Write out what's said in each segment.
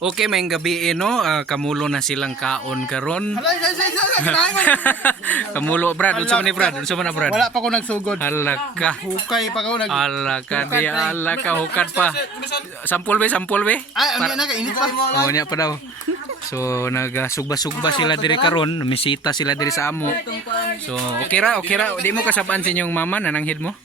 Okay, may gabi no. Kamulo na silang kaon karon. Kamulo Brad, unsa man ni Brad? Unsa man na Brad? Wala pa ko nagsugod. Halaka. Hukay pa ko nag. Halaka di halaka hukad pa. Sampol be. Ay, ano na kainit pa. Oh, nya pa daw. So nagasugba-sugba sila diri karon, misita sila diri sa amo. So okay ra. Di mo kasabaan sa inyong mama nananghid mo?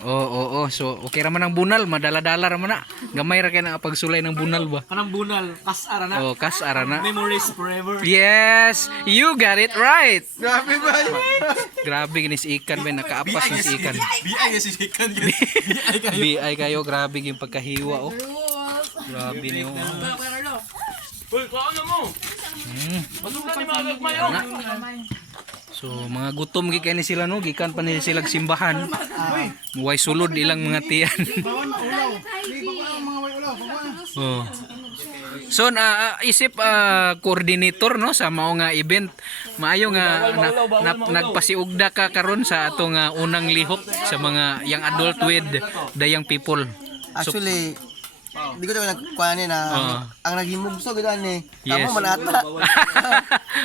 Oo. So okay ra man ang bunal, madala-dala ra man na. Gamay ra kay na pagsulay ng bunal ba? Kanang bunal, kasara na. Oh, kasara na. Memories forever. Yes, you got it right. Grabe ba? Grabe ginis ikan ba nakaapas ng ikan. BI si Sikan. BI kayo, grabe yung pagkahiwa oh. Grabe niyo. Uy, kaano mo? Masukan ni mga gagmayo. So mga gutom gikan ni sila no, gikan pa nila sila simbahan. Muway sulod ilang mga tiyan. Oh. So isip coordinator no sa mao nga event. Maayo nga nagpasiugda ka karon sa atong unang lihok sa mga young adult with the young people. Actually, di ko tayo nagkuha na ang naghimugso gano'n ni. Yes. Kamo manata.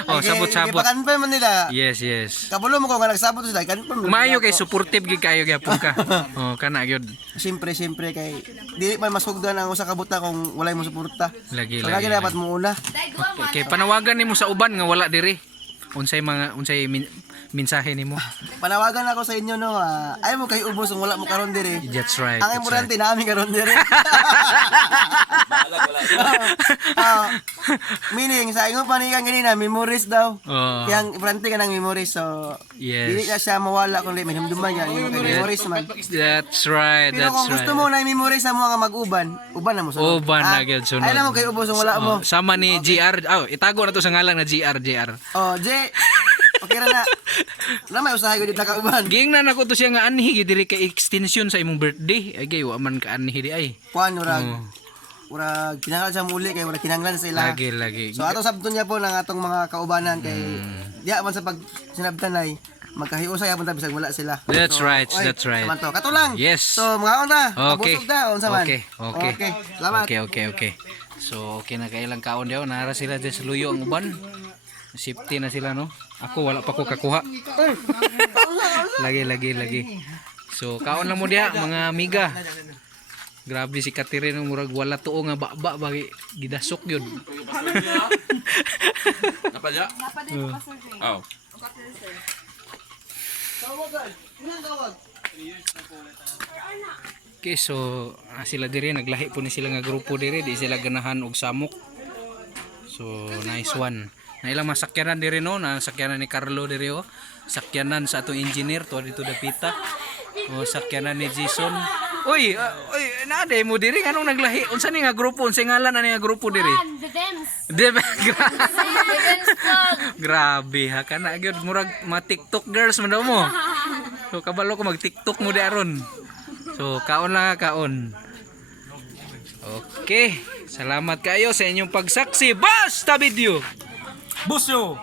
Oh, sabot-sabot. Ipakanpay man nila. Yes. Kabulo mo ko nga nagsabot sila. Kanpay. Maayo kay supportive gid kayo gyapon ka. Oh, kana gyud. Siyempre kay dili man masugdan ang usa ka buta kung walay mo suporta. Lagi. So lagi dapat mo una. Okay, panawagan nimo sa uban nga wala diri. Unsay mensahe nimo? Panawagan ako sa inyo no, ay mo kay ubos kung wala mo karon diri. That's right. Ang importante namin karon diri. Meaning sa inyo panikan ganina memories daw. Yang importante ka ng memories so Yes. dili na siya mawala kung di minumduman yan yung memories man. That's right. Pero kung gusto mo na memories sa mga mag-uban, uban na mo sunod. Uban na gyud sunod. Ay na mo kay ubos kung wala mo. Sama ni GR. Oh, itago na to sa ngalan na GR. Oh, okay ra na. Lamay usahay ko dito ka uban. Giingnan ako to siya nga anhi gid diri kay extension sa imong birthday. Ay gay wa man ka anhi di ay. Kuan ura kinahanglan sa muli kay wala kinahanglan sa ila. Lagi. So ato sabton niya po ng atong mga kaubanan kay diya man sa pag sinabtan ay magkahiusay apon ta bisag wala sila. That's right. Saman to. Kato lang. Yes. So mga ona, Okay. abusog da unsa man. Okay. Salamat. Okay. So okay na kailang kaon daw nara sila dyan sa luyo ang uban. Safety na sila no. Ako wala pa ko kakuha. Lagi. So kaon lang mo diha mga amiga. Grabe si Catherine murag wala tuo nga baba bagi gidasok yun. Napadya? Oh. Okay, so sila diri naglahi po ni sila nga grupo diri, di sila ganahan og samok. So nice one. Na ilang masakyanan diri no, na sakyanan ni Carlo diri oh. Sakyanan sa atong engineer to dito dapita. O sakyanan ni Jason. Uy, naaday mo diri nganong naglahi? Unsa ni nga grupo? Unsa ngalan ani nga grupo diri? The Dems. Grabe ha kana gyud murag mga TikTok girls man daw mo. So kabalo ko mag TikTok mo di aron. So kaon lang kaon. Okay, salamat kayo sa inyong pagsaksi. Basta video. Busyo!